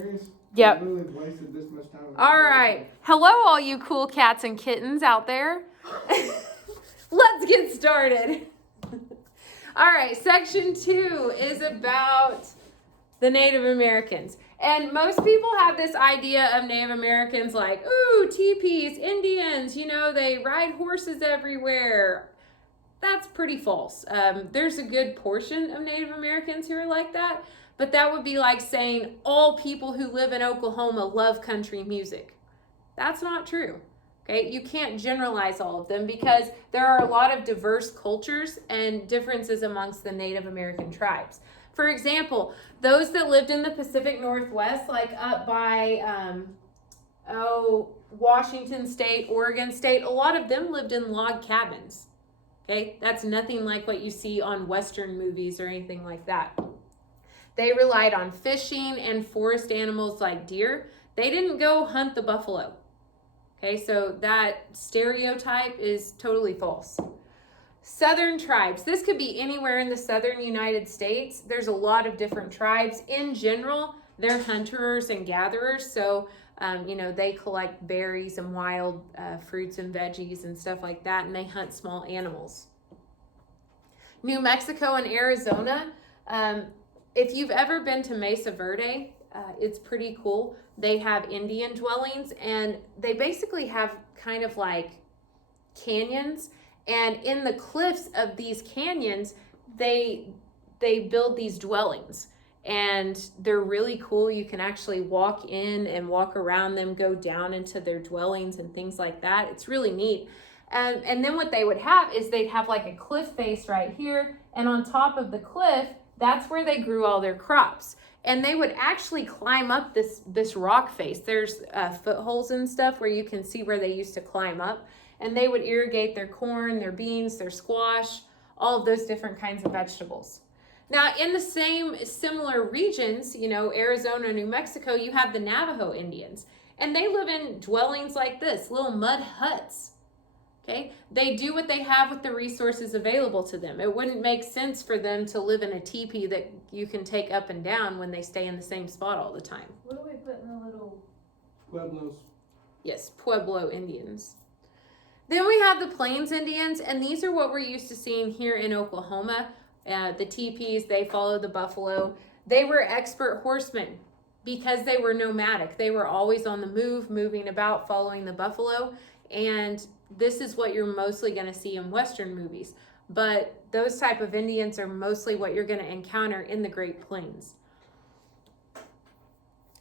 serious? Yep. I literally wasted this much time. All right. Hello, all you cool cats and kittens out there. Let's get started. All right, section 2 is about the Native Americans. And most people have this idea of Native Americans like, ooh, teepees, Indians, you know, they ride horses everywhere. That's pretty false. There's a good portion of Native Americans who are like that, but that would be like saying all people who live in Oklahoma love country music. That's not true. Okay, you can't generalize all of them because there are a lot of diverse cultures and differences amongst the Native American tribes. For example, those that lived in the Pacific Northwest, like up by Washington State, Oregon State, a lot of them lived in log cabins. Okay, that's nothing like what you see on Western movies or anything like that. They relied on fishing and forest animals like deer. They didn't go hunt the buffalo. Okay, so that stereotype is totally false. Southern tribes. This could be anywhere in the southern United States. There's a lot of different tribes. In general, they're hunters and gatherers. So, they collect berries and wild fruits and veggies and stuff like that, and they hunt small animals. New Mexico and Arizona. If you've ever been to Mesa Verde, it's pretty cool. They have Indian dwellings, and they basically have kind of like canyons. And in the cliffs of these canyons, they build these dwellings. And they're really cool. You can actually walk in and walk around them, go down into their dwellings and things like that. It's really neat. And then what they would have is they'd have like a cliff face right here. And on top of the cliff, that's where they grew all their crops. And they would actually climb up this rock face. There's footholds and stuff where you can see where they used to climb up. And they would irrigate their corn, their beans, their squash, all of those different kinds of vegetables. Now, in the same similar regions, Arizona, New Mexico, you have the Navajo Indians. And they live in dwellings like this, little mud huts. Okay, they do what they have with the resources available to them. It wouldn't make sense for them to live in a teepee that you can take up and down when they stay in the same spot all the time. What do we put in the little... Pueblos. Yes, Pueblo Indians. Then we have the Plains Indians, and these are what we're used to seeing here in Oklahoma. The teepees, they follow the buffalo. They were expert horsemen because they were nomadic. They were always on the move, moving about, following the buffalo. And this is what you're mostly going to see in Western movies. But those type of Indians are mostly what you're going to encounter in the Great Plains.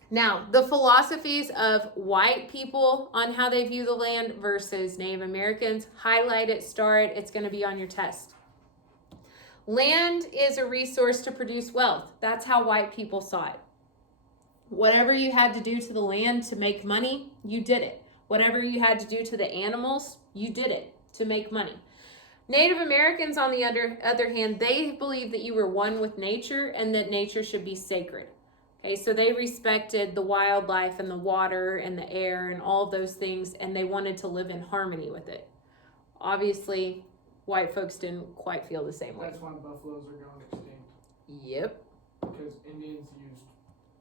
Now, the philosophies of white people on how they view the land versus Native Americans, highlight it, star it, it's going to be on your test. Land is a resource to produce wealth. That's how white people saw it. Whatever you had to do to the land to make money, you did it. Whatever you had to do to the animals, you did it to make money. Native Americans, on the other hand, they believed that you were one with nature and that nature should be sacred. Okay, so they respected the wildlife and the water and the air and all of those things, and they wanted to live in harmony with it. Obviously, white folks didn't quite feel the same way. That's why buffaloes are going extinct. Yep. Because Indians used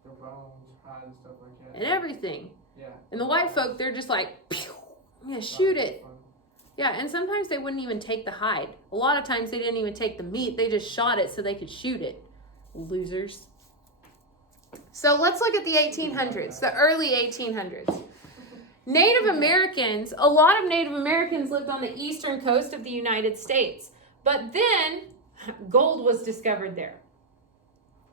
their bones, hide, and stuff like that. And everything. Yeah. And the white folk, they're just like, pew, yeah, shoot it. Yeah, and sometimes they wouldn't even take the hide. A lot of times they didn't even take the meat. They just shot it so they could shoot it. Losers. So let's look at the 1800s, the early 1800s. Native Americans, a lot of Native Americans lived on the eastern coast of the United States. But then gold was discovered there.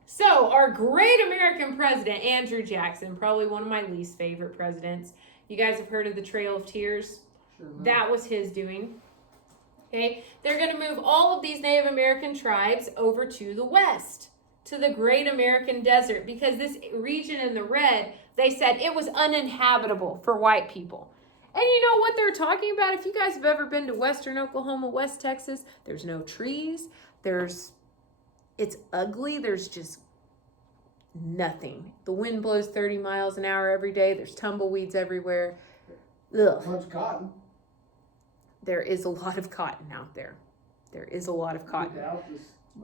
So our great American president, Andrew Jackson, probably one of my least favorite presidents. You guys have heard of the Trail of Tears? Sure. That was his doing. Okay, they're going to move all of these Native American tribes over to the west, to the Great American Desert, because this region in the red, they said it was uninhabitable for white people. And you know what they're talking about? If you guys have ever been to western Oklahoma, West Texas, there's no trees. It's ugly. There's just nothing. The wind blows 30 miles an hour every day. There's tumbleweeds everywhere. Ugh. Much cotton. There is a lot of cotton out there. There is a lot of cotton.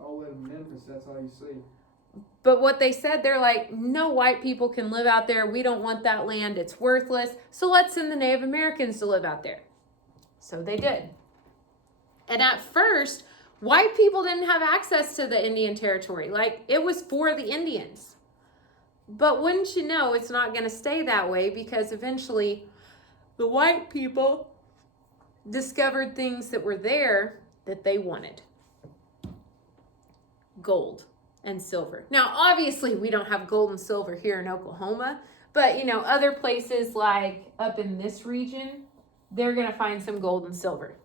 All that in Memphis, that's all you see. But what they said, they're like, no white people can live out there. We don't want that land. It's worthless. So let's send the Native Americans to live out there. So they did. And at first, white people didn't have access to the Indian territory. Like, it was for the Indians. But wouldn't you know, it's not going to stay that way, because eventually the white people discovered things that were there that they wanted. Gold and silver. Now, obviously, we don't have gold and silver here in Oklahoma, but, you know, other places like up in this region, they're going to find some gold and silver.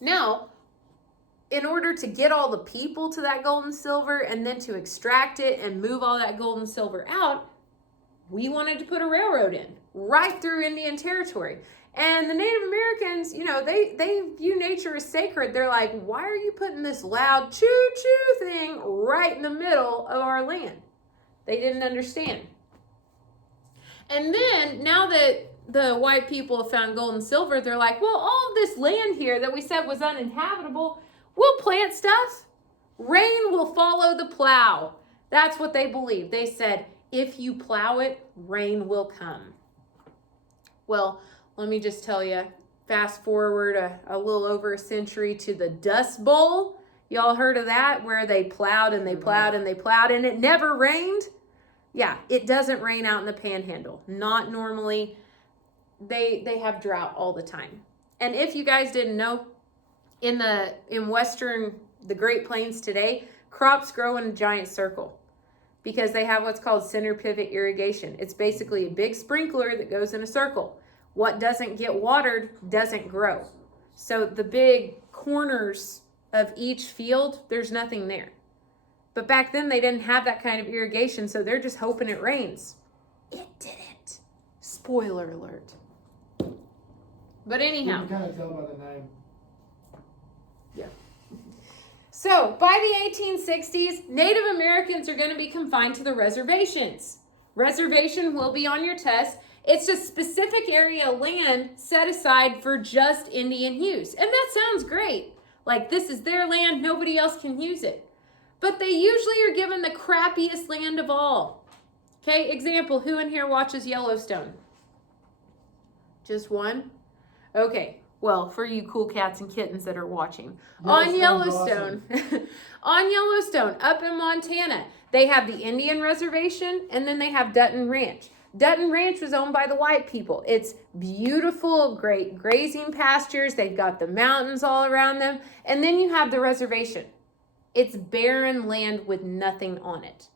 Now, in order to get all the people to that gold and silver and then to extract it and move all that gold and silver out, we wanted to put a railroad in right through Indian territory. And the Native Americans, you know, they view nature as sacred. They're like, why are you putting this loud choo-choo thing right in the middle of our land? They didn't understand. And then, now that the white people have found gold and silver, they're like, well, all of this land here that we said was uninhabitable, we'll plant stuff. Rain will follow the plow. That's what they believe. They said, if you plow it, rain will come. Well, let me just tell you, fast forward a little over a century to the Dust Bowl. Y'all heard of that, where they plowed and they plowed and they plowed and it never rained? Yeah, it doesn't rain out in the Panhandle. Not normally. They have drought all the time. And if you guys didn't know, in western, the Great Plains today, crops grow in a giant circle because they have what's called center pivot irrigation. It's basically a big sprinkler that goes in a circle. What doesn't get watered doesn't grow. So the big corners of each field, there's nothing there. But back then they didn't have that kind of irrigation, so they're just hoping it rains. It didn't. Spoiler alert. But anyhow. You can kind of tell by the name. Yeah. So by the 1860s, Native Americans are going to be confined to the reservations. Reservation will be on your test. It's a specific area of land set aside for just Indian use. And that sounds great. Like, this is their land, nobody else can use it. But they usually are given the crappiest land of all. Okay, example, who in here watches Yellowstone? Just one? Okay, well, for you cool cats and kittens that are watching. On Yellowstone, on Yellowstone, up in Montana, they have the Indian reservation and then they have Dutton Ranch. Dutton Ranch was owned by the white people. It's beautiful, great grazing pastures. They've got the mountains all around them. And then you have the reservation. It's barren land with nothing on it.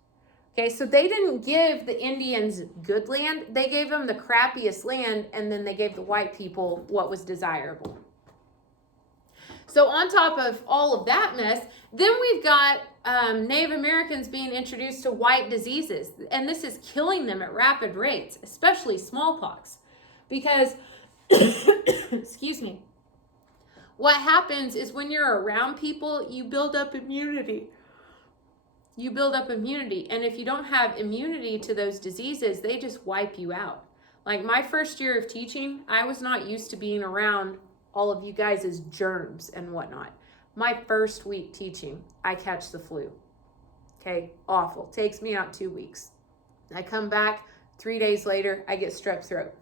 Okay, so they didn't give the Indians good land. They gave them the crappiest land, and then they gave the white people what was desirable. So on top of all of that mess, then we've got Native Americans being introduced to white diseases. And this is killing them at rapid rates, especially smallpox. Because, excuse me, what happens is when you're around people, you build up immunity. You build up immunity. And if you don't have immunity to those diseases, they just wipe you out. Like my first year of teaching, I was not used to being around all of you guys' germs and whatnot. My first week teaching, I catch the flu. Okay, awful. Takes me out 2 weeks. I come back 3 days later, I get strep throat.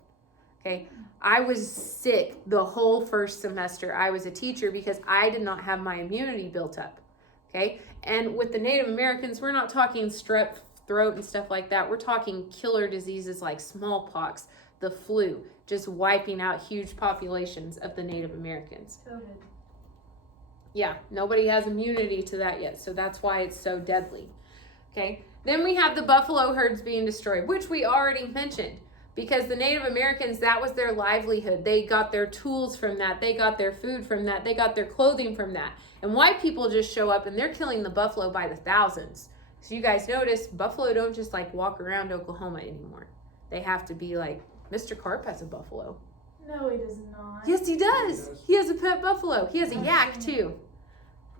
Okay, I was sick the whole first semester I was a teacher because I did not have my immunity built up. Okay, and with the Native Americans, we're not talking strep throat and stuff like that. We're talking killer diseases like smallpox, the flu, just wiping out huge populations of the Native Americans. COVID. Yeah, nobody has immunity to that yet, so that's why it's so deadly. Okay, then we have the buffalo herds being destroyed, which we already mentioned, because the Native Americans, that was their livelihood. They got their tools from that. They got their food from that. They got their clothing from that. And white people just show up and they're killing the buffalo by the thousands. So you guys notice, buffalo don't just like walk around Oklahoma anymore. They have to be like, Mr. Carp has a buffalo. No, he does not. Yes, he does. He has a pet buffalo. He has a yak too.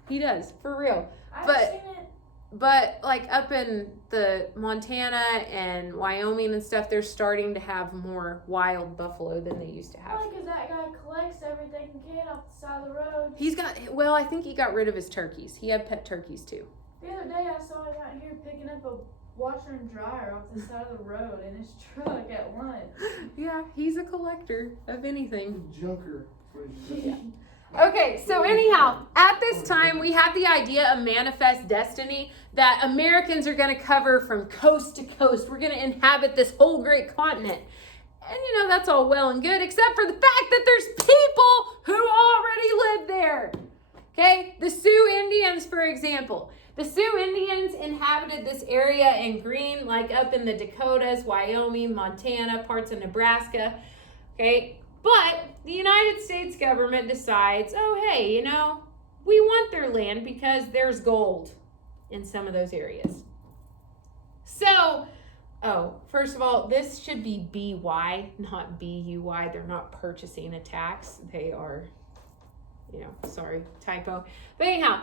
He does, for real. I've But seen it. But like up in the Montana and Wyoming and stuff, they're starting to have more wild buffalo than they used to have. Probably because that guy collects everything he can off the side of the road. He's got, well, I think he got rid of his turkeys. He had pet turkeys too. The other day I saw him out here picking up a washer and dryer off the side of the road in his truck at lunch. Yeah, he's a collector of anything. Junker. That's what he said. Okay, so anyhow, at this time, we have the idea of manifest destiny that Americans are going to cover from coast to coast. We're going to inhabit this whole great continent. And you know, that's all well and good, except for the fact that there's people who already live there. Okay, the Sioux Indians, for example. The Sioux Indians inhabited this area in green, like up in the Dakotas, Wyoming, Montana, parts of Nebraska. Okay, but the United States government decides, oh, hey, you know, we want their land because there's gold in some of those areas. So, first of all, this should be BY, not BUY. They're not purchasing a tax. They are, sorry, typo. But anyhow,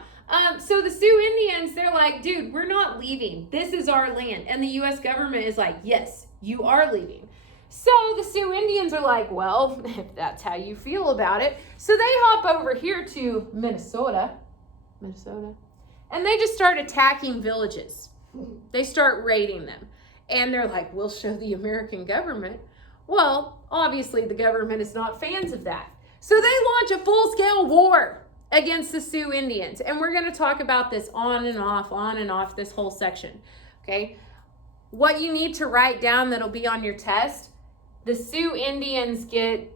so the Sioux Indians, they're like, dude, we're not leaving. This is our land. And the U.S. government is like, yes, you are leaving. So the Sioux Indians are like, well, if that's how you feel about it. So they hop over here to Minnesota, and they just start attacking villages. They start raiding them. And they're like, we'll show the American government. Well, obviously the government is not fans of that. So they launch a full-scale war against the Sioux Indians. And we're going to talk about this on and off this whole section. Okay? What you need to write down that'll be on your test, the Sioux Indians get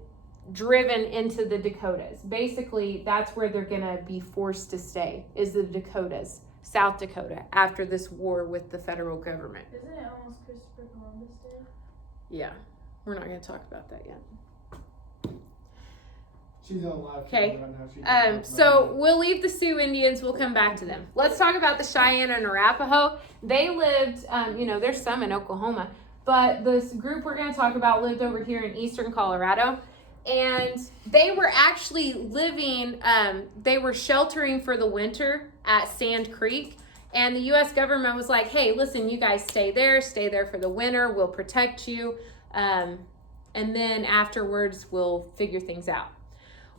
driven into the Dakotas. Basically, that's where they're going to be forced to stay, is the Dakotas, South Dakota, after this war with the federal government. Isn't it almost Christopher Columbus Day? Yeah, we're not going to talk about that yet. She's on live. Okay. Right now. She can talk So about it. we'll leave the Sioux Indians. We'll come back to them. Let's talk about the Cheyenne and Arapaho. They lived, there's some in Oklahoma, but this group we're going to talk about lived over here in eastern Colorado. And they were actually living, they were sheltering for the winter at Sand Creek. And the U.S. government was like, hey, listen, you guys stay there for the winter. We'll protect you. And then afterwards, we'll figure things out.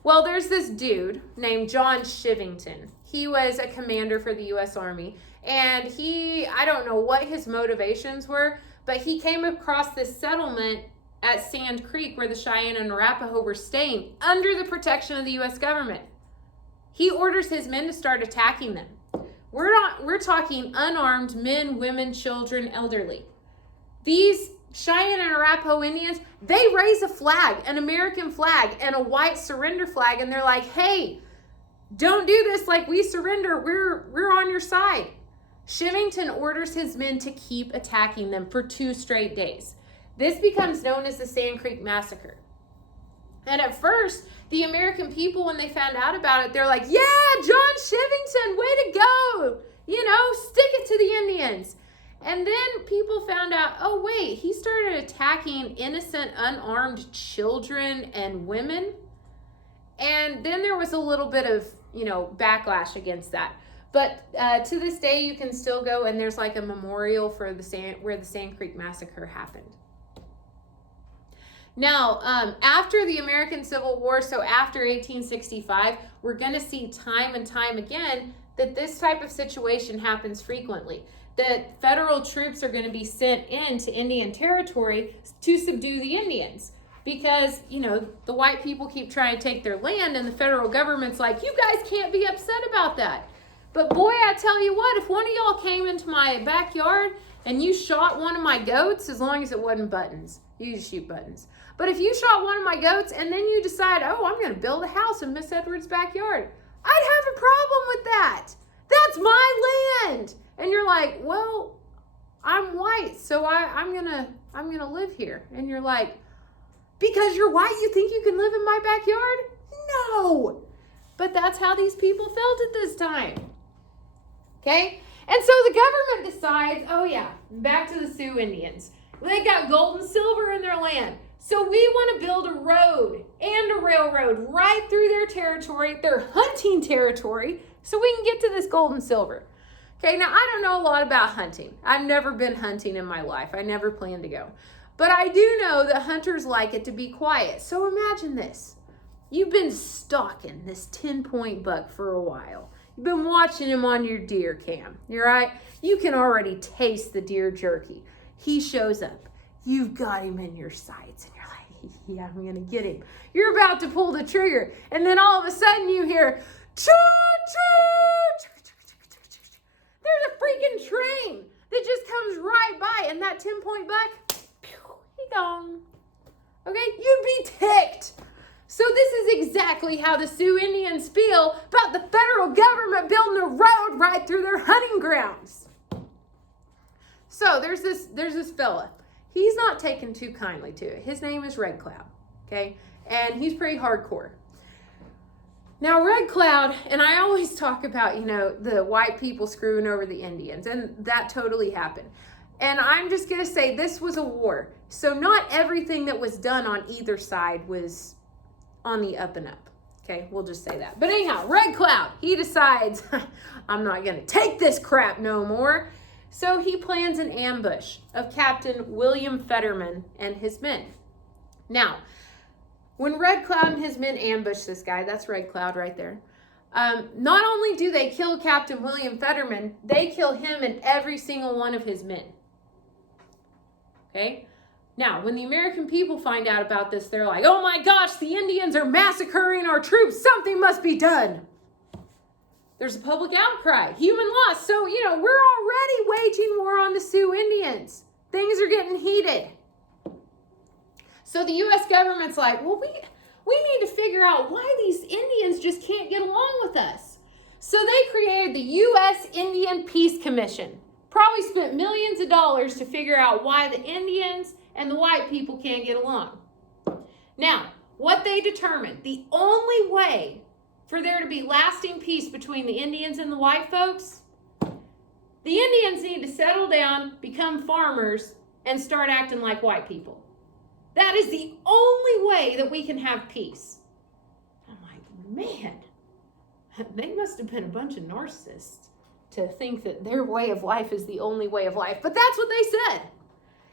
Well, there's this dude named John Shivington. He was a commander for the U.S. Army. And I don't know what his motivations were, but he came across this settlement at Sand Creek where the Cheyenne and Arapaho were staying under the protection of the U.S. government. He orders his men to start attacking them. We're talking unarmed men, women, children, elderly. These Cheyenne and Arapaho Indians, they raise a flag, an American flag, and a white surrender flag, and they're like, hey, don't do this, like, we surrender, we're on your side. Shivington orders his men to keep attacking them for 2 straight days. This becomes known as the Sand Creek Massacre. And at first, the American people, when they found out about it, they're like, yeah, John Shivington, way to go. Stick it to the Indians. And then people found out, oh, wait, he started attacking innocent, unarmed children and women. And then there was a little bit of, backlash against that. But to this day, you can still go, and there's like a memorial for where the Sand Creek Massacre happened. Now, after the American Civil War, so after 1865, we're going to see time and time again that this type of situation happens frequently. That federal troops are going to be sent into Indian territory to subdue the Indians. Because, the white people keep trying to take their land, and the federal government's like, you guys can't be upset about that. But boy, I tell you what, if one of y'all came into my backyard and you shot one of my goats, as long as it wasn't buttons, you just shoot buttons. But if you shot one of my goats and then you decide, oh, I'm going to build a house in Miss Edwards' backyard, I'd have a problem with that. That's my land. And you're like, well, I'm white, so I'm gonna live here. And you're like, because you're white, you think you can live in my backyard? No. But that's how these people felt at this time. Okay? And so the government decides, oh yeah, back to the Sioux Indians. They got gold and silver in their land. So we want to build a road and a railroad right through their territory, their hunting territory, so we can get to this gold and silver. Okay, now I don't know a lot about hunting. I've never been hunting in my life. I never planned to go. But I do know that hunters like it to be quiet. So imagine this. You've been stalking this 10-point buck for a while. You've been watching him on your deer cam. You're right. You can already taste the deer jerky. He shows up. You've got him in your sights, and you're like, yeah, I'm gonna get him. You're about to pull the trigger, and then all of a sudden you hear, choo choo. There's a freaking train that just comes right by, and that 10-point buck, pew, he gone. Okay, you'd be ticked. So this is exactly how the Sioux Indians feel about the federal government building a road right through their hunting grounds. So there's this fella. He's not taken too kindly to it. His name is Red Cloud, okay? And he's pretty hardcore. Now, Red Cloud, and I always talk about, the white people screwing over the Indians, and that totally happened. And I'm just going to say this was a war. So not everything that was done on either side was on the up and up. Okay, we'll just say that. But anyhow, Red Cloud, he decides, I'm not going to take this crap no more. So he plans an ambush of Captain William Fetterman and his men. Now, when Red Cloud and his men ambush this guy, that's Red Cloud right there. Not only do they kill Captain William Fetterman, they kill him and every single one of his men. Okay? Now, when the American people find out about this, they're like, oh my gosh, the Indians are massacring our troops. Something must be done. There's a public outcry, human loss. So, we're already waging war on the Sioux Indians. Things are getting heated. So the U.S. government's like, well, we need to figure out why these Indians just can't get along with us. So they created the U.S. Indian Peace Commission. Probably spent millions of dollars to figure out why the Indians and the white people can't get along. Now, what they determined, the only way for there to be lasting peace between the Indians and the white folks, the Indians need to settle down, become farmers, and start acting like white people. That is the only way that we can have peace. I'm like, man, they must have been a bunch of narcissists to think that their way of life is the only way of life. But that's what they said.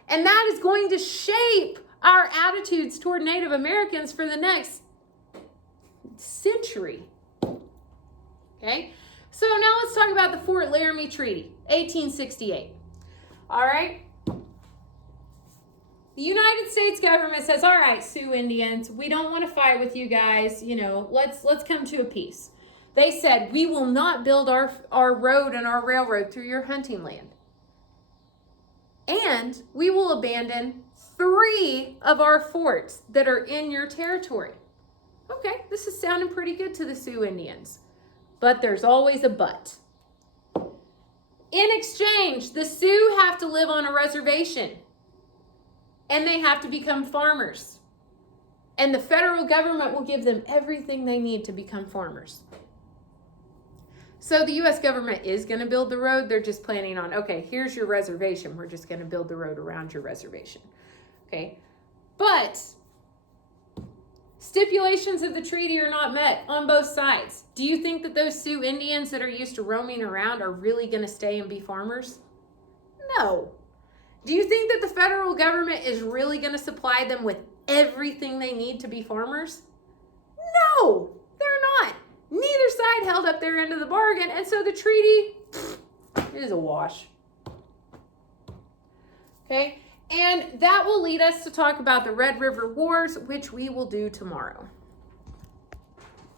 And that is going to shape our attitudes toward Native Americans for the next century. Okay? So now let's talk about the Fort Laramie Treaty, 1868. All right? The United States government says, all right, Sioux Indians, we don't want to fight with you guys. Let's come to a peace. They said, we will not build our road and our railroad through your hunting land. And we will abandon 3 of our forts that are in your territory. Okay, this is sounding pretty good to the Sioux Indians. But there's always a but. In exchange, the Sioux have to live on a reservation. And they have to become farmers. And the federal government will give them everything they need to become farmers. So the U.S. government is going to build the road. They're just planning on, okay, here's your reservation. We're just going to build the road around your reservation. Okay? But stipulations of the treaty are not met on both sides. Do you think that those Sioux Indians that are used to roaming around are really going to stay and be farmers? No. Do you think that the federal government is really going to supply them with everything they need to be farmers? No, they're not. Neither side held up their end of the bargain, and so the treaty is a wash. Okay, and that will lead us to talk about the Red River Wars, which we will do tomorrow.